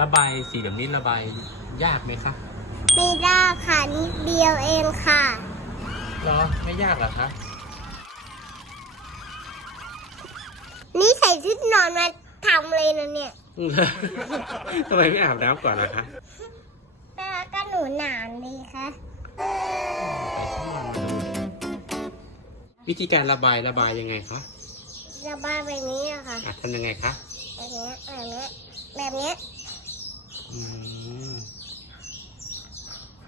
ระบายสีแบบนี้ระบายยากไหมคะไม่ได้ค่ะนิดเดียวเองค่ะเหรอไม่ยากเหรอคะนี่ใส่ชุดนอนมาทำเลยนะเนี่ยทำไมไม่อาบน้ำก่อนล่ะคะแต่ก็หนูหนาวดีค่ะ วิธีการระบายระบายยังไงคะระบายแบบนี้อะค่ะอะทำยังไงคะแบบเนี้ยแบบเนี้ยแบบเนี้ยอืม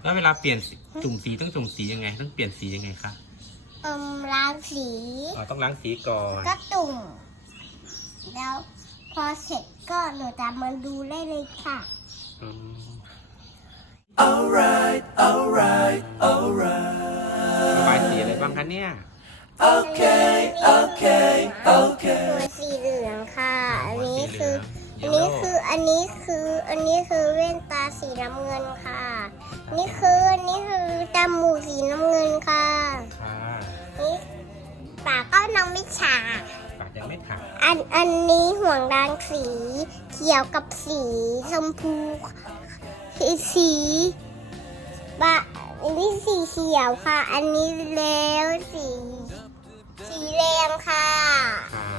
แล้วเวลาเปลี่ยนสีจุ่มสีต้องจุ่มสียังไง ต้องเปลี่ยนสียังไงคะเอิ่มล้างสี อ๋อต้องล้างสีก่อนก็ตุ่ม แล้วพอเสร็จก็หนูจะมาดูได้เลยค่ะ อืม Alright, alright, alright. ระบายสีอะไรบ้างคะเนี่ย Okay, okay, หั okay. อองอันนี้คืออันนี้คืออันนี้คือแว่นตาสีน้ำเงินค่ะ นี่คืออันนี้คือจมูกสีน้ำเงินค่ะค่ะนี่ปากก็น้องมิชาปากยังไม่ขาดอันอันนี้ห่วงดางสีเขียวกับสีชมพูสีสีบะอันนี้สีเขียวค่ะ อันนี้แล้วสี สีแดงค่ะค่ะ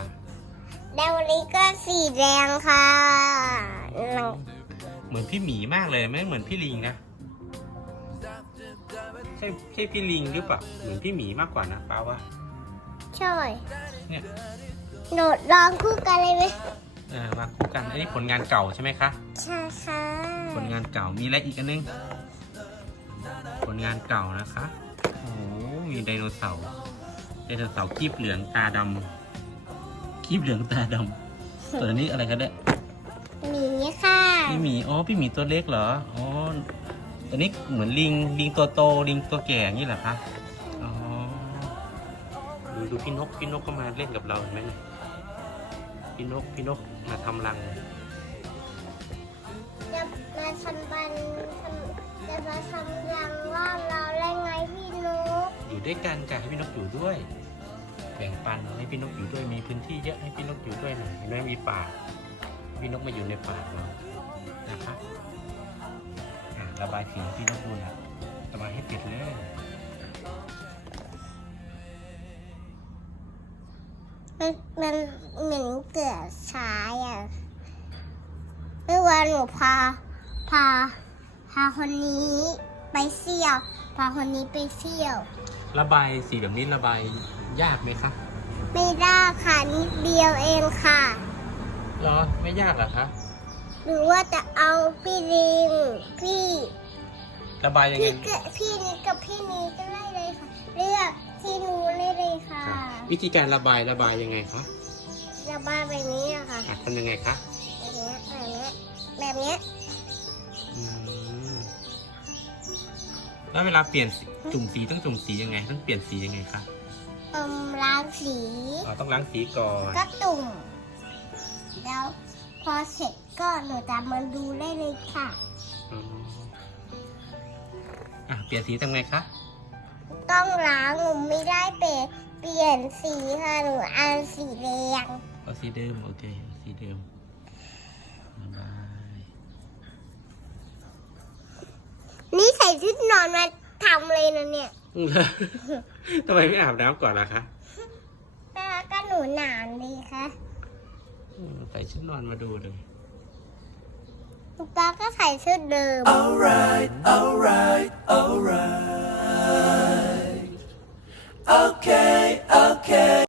แล้วอันนี้ก็สีแดงค่ะหนัง เหมือนพี่หมีมากเลยไม่เหมือนพี่ลิงนะใช่ใช่พี่ลิงหรือเปล่าเหมือนพี่หมีมากกว่านะป้าว่าใช่เนี่ยโดดลองคู่กันเลยไหมเออมาคู่กันอันนี้ผลงานเก่าใช่ไหมคะใช่ค่ะผลงานเก่ามีอะไรอีกอันนึงผลงานเก่านะคะโอ้โหมีไดโนเสาร์ไดโนเสาร์คีบเหลืองตาดำคีบเหลืองตาดำตัวนี้อะไรกันเนี่ย หมีค่ะพี่หมีอ๋อพี่หมีตัวเล็กเหรออ๋อตัวนี้เหมือนลิงลิงตัวโตลิงตัวแก่อย่างนี้เหรอคะอ๋อดูดูพี่นกพี่นกก็มาเล่นกับเราเห็นไหมเนี่ยพี่นกพี่นกมาทำรังจะมาทำบันทำจะมาทำรังว่าเราได้ไงพี่นุ๊กอยู่ด้วยกันจ้ะให้พี่นกอยู่ด้วย แบ่งปันให้พี่นกอยู่ด้วยมีพื้นที่เยอะให้พี่นกอยู่ด้วยหน่อยเห็นไหมมีป่า พี่นกมาอยู่ในป่าเรานะคะอะระบายสีให้พี่นกดูนะระบายให้ติดเลยมันมันเหมือนเกิดสายอะเมื่อวานหนูพาพาพาคนนี้ไปเที่ยว พาคนนี้ไปเที่ยว ระบายสีแบบนี้ระบายยากไหมคะไม่ได้ค่ะนิดเดียวเองค่ะ เหรอ ไม่ยากเหรอคะ หรือว่าจะเอาพี่ลิงพี่ระบายยังไงพี่เกดพี่นี้กับพี่นี้ก็ได้เลยค่ะ เลือกที่นู้นได้เลยค่ะค่ะ วิธีการระบายระบายยังไงคะระบายแบบนี้อะค่ะอะทำยังไงคะแบบเนี้ยแบบเนี้ยแบบเนี้ยอืมแล้วเวลาเปลี่ยนสีจุ่มสีต้องจุ่มสียังไง ต้องเปลี่ยนสียังไงคะเอิ่มล้างสีอ๋อต้องล้างสีก่อน ก็ตุ่ม แล้วพอเสร็จก็หนูจะมาดูได้เลยค่ะ อืมอะเปลี่ยนสีทำไงคะ ต้องล้างหนูไม่ได้เปลี่ยนเปลี่ยนสีค่ะหนูเอาสีแดงเอาสีเดิม โอเคเอาสีเดิมระบายนี่ใส่ชุดนอนมาทำเลยนะเนี่ยทำไมไม่อาบน้ำก่อนล่ะคะ แต่ก็หนูหนาวดีค่ะอืม ใส่ชุดนอนมาดูเลยคุณป้าก็ใส่ชุดเดิม alright alright alright okay okay